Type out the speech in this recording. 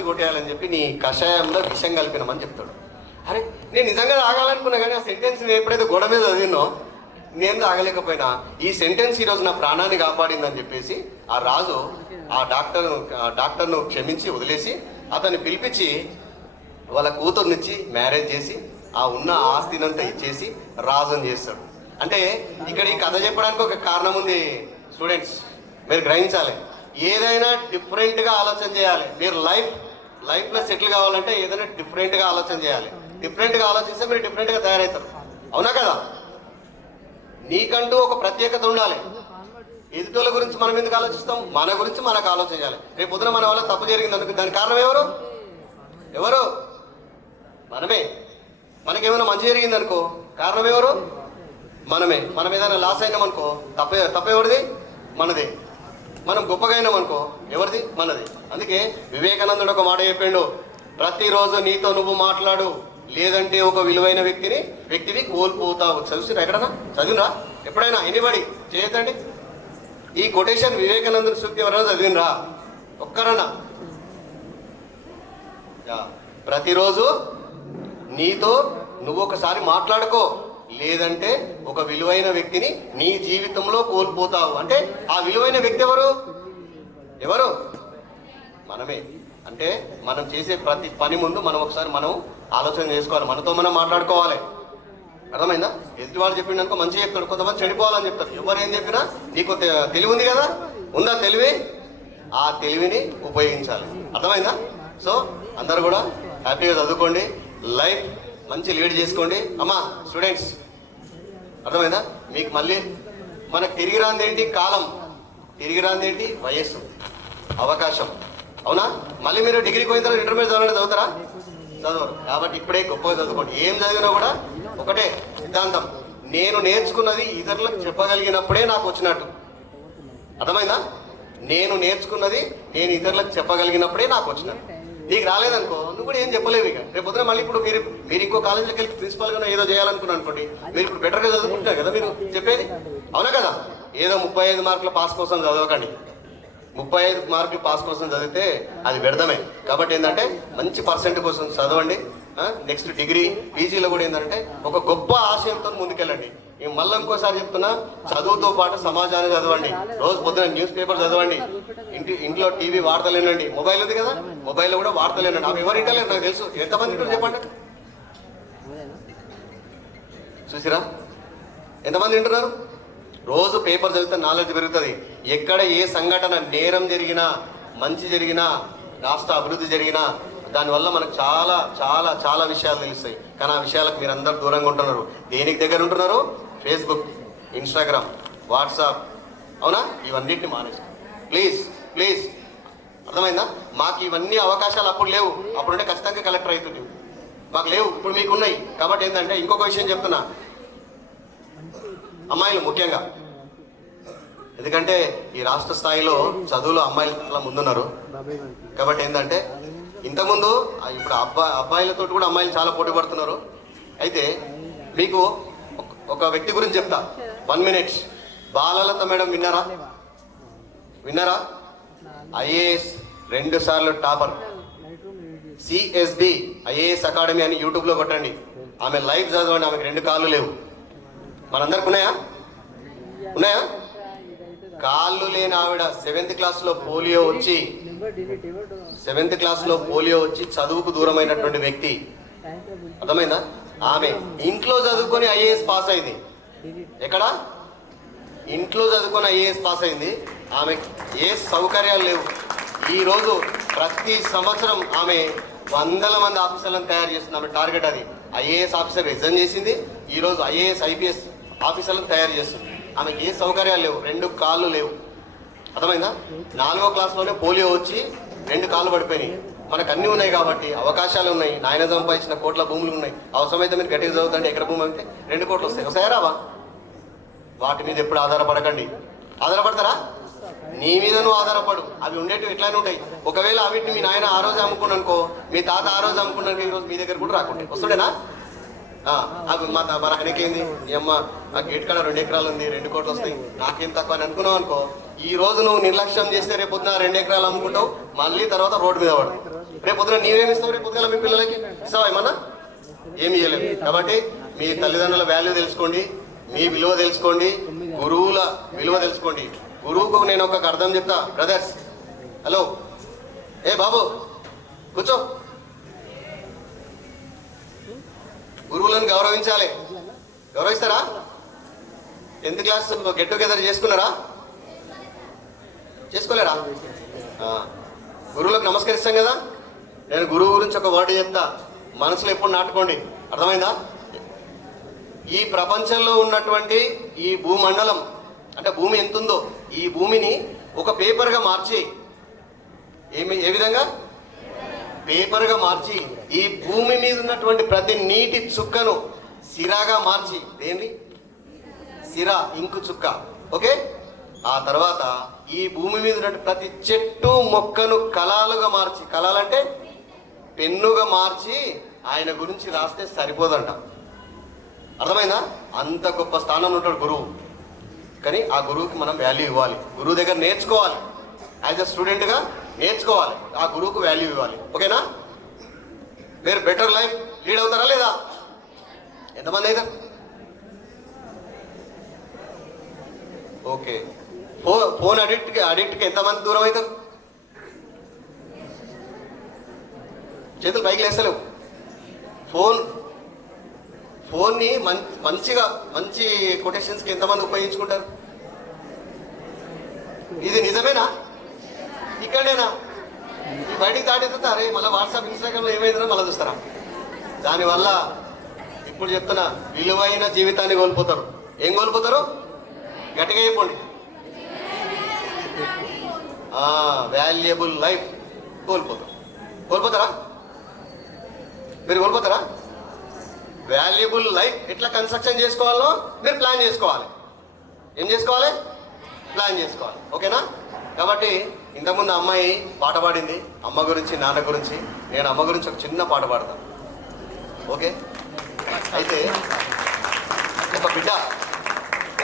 ఆస్తి కొట్టేయాలని చెప్పి నీ కషాయంలో విషం కలిపినామని చెప్తాడు. అరే నేను నిజంగా తాగాలనుకున్నా కానీ ఆ సెంటెన్స్ నేను ఎప్పుడైతే గోడ మీద చదివినో నేను తాగలేకపోయినా ఈ సెంటెన్స్ ఈరోజు నా ప్రాణాన్ని కాపాడిందని చెప్పేసి ఆ రాజు ఆ డాక్టర్ను క్షమించి వదిలేసి అతన్ని పిలిపించి వాళ్ళ కూతుర్నిచ్చి మ్యారేజ్ చేసి ఆ ఉన్న ఆస్తినంతా ఇచ్చేసి రాజుని చేస్తాడు. అంటే ఇక్కడ ఈ కథ చెప్పడానికి ఒక కారణం ఉంది స్టూడెంట్స్, మీరు గ్రహించాలి. ఏదైనా డిఫరెంట్గా ఆలోచన చేయాలి. మీరు లైఫ్లో సెటిల్ కావాలంటే ఏదైనా డిఫరెంట్గా ఆలోచన చేయాలి. డిఫరెంట్గా ఆలోచిస్తే మీరు డిఫరెంట్గా తయారవుతారు. అవునా కదా? నీకంటూ ఒక ప్రత్యేకత ఉండాలి. ఎదుటోళ్ళ గురించి మనం ఎందుకు ఆలోచిస్తాం? మన గురించి మనకు ఆలోచన చేయాలి. రేపు పొద్దున మన వల్ల తప్పు జరిగింది అనుకో, దానికి కారణం ఎవరు? మనమే. మనకేమైనా మంచి జరిగింది అనుకో, కారణం ఎవరు? మనమే. మనం ఏదైనా లాస్ అయినాం అనుకో, తప్పెవరిది? మనదే. మనం గొప్పగా అయినాం అనుకో, ఎవరిది? మనది. అందుకే వివేకానందుడు ఒక మాట చెప్పిండు, ప్రతిరోజు నీతో నువ్వు మాట్లాడు, లేదంటే ఒక విలువైన వ్యక్తిని కోల్పోతావు. చదివిరా? ఎక్కడన్నా చదివినరా? ఎప్పుడైనా ఎనిబడి చేయతండి. ఈ కొటేషన్ వివేకానందుని సూక్తి ఎవరైనా చదివినరా? ఒక్కరన్నా? ప్రతిరోజు నీతో నువ్వు ఒకసారి మాట్లాడుకో, లేదంటే ఒక విలువైన వ్యక్తిని నీ జీవితంలో కోల్పోతావు. అంటే ఆ విలువైన వ్యక్తి ఎవరు? మనమే. అంటే మనం చేసే ప్రతి పని ముందు మనం ఒకసారి ఆలోచన చేసుకోవాలి, మనతో మనం మాట్లాడుకోవాలి. అర్థమైందా? ఎదుటి వాళ్ళు చెప్పిండు అనుకో మంచిగా చెప్తాడు, కొంతమంది చెడిపోవాలని చెప్తారు. ఎవరు ఏం చెప్పినా నీకు తెలివి ఉంది కదా, ఉందా తెలివి? ఆ తెలివిని ఉపయోగించాలి. అర్థమైందా? సో అందరూ కూడా హ్యాపీగా చదువుకోండి, లైఫ్ మంచి లీడ్ చేసుకోండి. అమ్మా స్టూడెంట్స్, అర్థమైందా? మీకు మళ్ళీ మనకు తిరిగి రాందేంటి? కాలం. తిరిగి రాందేంటి? వయస్సు, అవకాశం. అవునా? మళ్ళీ మీరు డిగ్రీకి పోయిన తర్వాత ఇంటర్మీడియట్ చదవరా? చదవరు. కాబట్టి ఇప్పుడే గొప్పగా చదువుకోండి. ఏం చదివినా కూడా ఒకటే సిద్ధాంతం, నేను నేర్చుకున్నది ఇతరులకు చెప్పగలిగినప్పుడే నాకు వచ్చినట్టు. అర్థమైందా? నేను నేర్చుకున్నది నేను ఇతరులకు చెప్పగలిగినప్పుడే నాకు వచ్చినట్టు. నీకు రాలేదనుకో, నువ్వు కూడా ఏం చెప్పలేవు. ఇక రేపు పొద్దున మళ్ళీ ఇప్పుడు మీరు ఇంకో కాలేజీకి వెళ్ళి ప్రిన్సిపల్గా ఏదో చేయాలనుకున్నాను అనుకోండి, మీరు ఇప్పుడు బెటర్గా చదువుకుంటారు కదా మీరు చెప్పేది. అవునా కదా? ఏదో 35 మార్కుల పాస్ కోసం చదవకండి. 35 మార్కులు పాస్ కోసం చదివితే అది వ్యర్థమే. కాబట్టి ఏంటంటే మంచి పర్సెంట్ కోసం చదవండి. నెక్స్ట్ డిగ్రీ, పీజీలో కూడా ఏంటంటే ఒక గొప్ప ఆశయంతో ముందుకెళ్ళండి. మళ్ళీ ఇంకోసారి చెప్తున్నా, చదువుతో పాటు సమాజాన్ని చదవండి. రోజు పొద్దున న్యూస్ పేపర్ చదవండి. ఇంట్లో టీవీ వార్తలేనండి. మొబైల్ ఉంది కదా, మొబైల్లో కూడా వార్తలేనండి. అవి ఎవరు ఇంటలేరు నాకు తెలుసు. ఎంతమంది ఇంటారు చెప్పండి? చూసిరా ఎంతమంది వింటున్నారు? రోజు పేపర్ చదివితే నాలెడ్జ్ పెరుగుతుంది. ఎక్కడ ఏ సంఘటన, నేరం జరిగినా, మంచి జరిగినా, రాష్ట్ర అభివృద్ధి జరిగినా దానివల్ల మనకు చాలా చాలా చాలా విషయాలు తెలుస్తాయి. కానీ ఆ విషయాలకు మీరు అందరు దూరంగా ఉంటున్నారు. దేనికి దగ్గర ఉంటున్నారు? Facebook, Instagram, WhatsApp. అవునా? ఇవన్నిటిని మానేసి ప్లీజ్. అర్థమైందా? మాకు ఇవన్నీ అవకాశాలు అప్పుడు లేవు. అప్పుడుంటే ఖచ్చితంగా కలెక్టర్ అవుతుంది. మాకు లేవు, ఇప్పుడు మీకు ఉన్నాయి. కాబట్టి ఏంటంటే ఇంకొక విషయం చెప్తున్నా, అమ్మాయిలు ముఖ్యంగా, ఎందుకంటే ఈ రాష్ట్ర స్థాయిలో చదువులో అమ్మాయిలు చాలా ముందున్నారు. కాబట్టి ఏంటంటే ఇంతకుముందు ఇప్పుడు అబ్బాయిలతో కూడా అమ్మాయిలు చాలా పోటీ పడుతున్నారు. అయితే మీకు ఒక వ్యక్తి గురించి చెప్తా. 1 minute. బాలలత మేడం విన్నారా? ఐఏఎస్ 2 సార్లు టాపర్. సిఎస్బి ఐఏఎస్ అకాడమీ అని యూట్యూబ్లో కొట్టండి. ఆమె లైవ్ చదవండి. ఆమెకు 2 కాళ్ళు లేవు. మనందరికి ఉన్నాయా? కాళ్ళు లేని ఆవిడ 7th క్లాస్లో పోలియో వచ్చి చదువుకు దూరమైనటువంటి వ్యక్తి. అర్థమైందా? ఆమె ఇంట్లో చదువుకొని ఐఏఎస్ పాస్ అయింది. ఎక్కడ? ఇంట్లో చదువుకొని ఐఏఎస్ పాస్ అయింది. ఆమె ఏ సౌకర్యాలు లేవు. ఈరోజు ప్రతి సంవత్సరం ఆమె 100 మంది ఆఫీసర్లను తయారు చేస్తుంది. ఆమె టార్గెట్ అది. ఐఏఎస్ ఆఫీసర్ రిజైన్ చేసింది. ఈరోజు ఐఏఎస్ ఐపీఎస్ ఆఫీసర్లను తయారు చేస్తుంది. ఆమెకి ఏ సౌకర్యాలు లేవు, 2 కాళ్ళు లేవు. అర్థమైందా? 4వ క్లాస్లోనే పోలియో వచ్చి 2 కాళ్ళు పడిపోయినాయి. మనకు అన్నీ ఉన్నాయి కాబట్టి అవకాశాలు ఉన్నాయి. నాయన సంపాదించిన కోట్ల భూములు ఉన్నాయి. అవసరమైతే మీరు గట్టిగా చదువుతుంటే ఎక్కడ భూమి అంటే 2 కోట్లు వస్తాయి. వస్తాయా రావా? వాటి మీద ఎప్పుడు ఆధారపడకండి. ఆధారపడతారా? నీ మీద నువ్వు ఆధారపడు. అవి ఉండేటివి ఎట్లానే ఉంటాయి. ఒకవేళ అవిటిని మీ నాయన ఆ రోజు అమ్ముకున్నానుకో, మీ తాత ఆ రోజు అమ్ముకున్నాను, ఈ రోజు మీ దగ్గర కూడా రాకుంటే వస్తుండేనా? మా మన ఆయనకేంది ఈ అమ్మ ఆ గేట్ కాడ 2 ఎకరాలు ఉంది, 2 కోట్లు వస్తాయి, నాకేం తక్కువ అని అనుకున్నావు అనుకో, ఈ రోజు నువ్వు నిర్లక్ష్యం చేస్తే రేపు పొద్దున 2 ఎకరాలు అమ్ముకుంటావు, మళ్ళీ తర్వాత రోడ్డు మీద పడవు. రేపు పొద్దున నీవేమి ఇస్తావు? రేపు పొద్దున మీ పిల్లలకి ఇస్తావా ఏమన్నా? ఏమి ఇవ్వలేము. కాబట్టి మీ తల్లిదండ్రుల వాల్యూ తెలుసుకోండి, మీ విలువ తెలుసుకోండి, గురువుల విలువ తెలుసుకోండి. గురువుకు నేను ఒక అర్థం చెప్తా. బ్రదర్స్, హలో, ఏ బాబు కూర్చో. గురువులను గౌరవించాలి. గౌరవిస్తారా? 10th క్లాస్ గెట్ టుగెదర్ చేసుకున్నారా? చేసుకోలేరా? గురువులకు నమస్కరిస్తాం కదా. నేను గురువు గురించి ఒక వర్డ్ చెప్తా, మనసులో ఎప్పుడు నాటుకోండి. అర్థమైందా? ఈ ప్రపంచంలో ఉన్నటువంటి ఈ భూమండలం అంటే భూమి ఎంత ఉందో, ఈ భూమిని ఒక పేపర్గా మార్చి, ఏ విధంగా పేపర్గా మార్చి, ఈ భూమి మీద ఉన్నటువంటి ప్రతి నీటి చుక్కను సిరాగా మార్చి, దేని సిరా, ఇంకు చుక్క, ఓకే. ఆ తర్వాత ఈ భూమి మీద ఉన్నటువంటి ప్రతి చెట్టు మొక్కను కళలుగా మార్చి, కళలంటే పెన్నుగా మార్చి ఆయన గురించి రాస్తే సరిపోదంట. అర్థమైందా? అంత గొప్ప స్థానంలో ఉంటాడు గురువు. కానీ ఆ గురువుకి మనం వాల్యూ ఇవ్వాలి, గురువు దగ్గర నేర్చుకోవాలి, యాజ్ ఎ స్టూడెంట్గా నేర్చుకోవాలి, ఆ గురువుకు వాల్యూ ఇవ్వాలి. ఓకేనా? మీరు బెటర్ లైఫ్ లీడ్ అవుతారా లేదా? ఎంతమంది అవుతారు? ఓకే. ఫోన్ అడిక్ట్కి ఎంతమంది దూరం అవుతారు? చేతులు పైకి లేస్తలేవు. ఫోన్ని మంచి కొటేషన్స్కి ఎంతమంది ఉపయోగించుకుంటారు? ఇది నిజమేనా? ఇక్కడేనా? ఈ బయటికి దాటెత్తుతారే, మళ్ళీ వాట్సాప్ ఇన్స్టాగ్రామ్లో ఏమైందో మళ్ళీ చూస్తారా? దానివల్ల ఇప్పుడు చెప్తున్నా, విలువైన జీవితాన్ని కోల్పోతారు. ఏం కోల్పోతారు? గట్టిగా చెప్పండి. వాల్యుయబుల్ లైఫ్ కోల్పోతారు. కోల్పోతారా? మీరు కోల్పోతారా? వాల్యుబుల్ లైఫ్ ఎట్లా కన్స్ట్రక్షన్ చేసుకోవాలో మీరు ప్లాన్ చేసుకోవాలి. ఏం చేసుకోవాలి? ప్లాన్ చేసుకోవాలి. ఓకేనా? కాబట్టి ఇంతకుముందు అమ్మాయి పాట పాడింది అమ్మ గురించి, నాన్న గురించి. నేను అమ్మ గురించి ఒక చిన్న పాట పాడతాను. ఓకే? అయితే ఒక బిడ్డ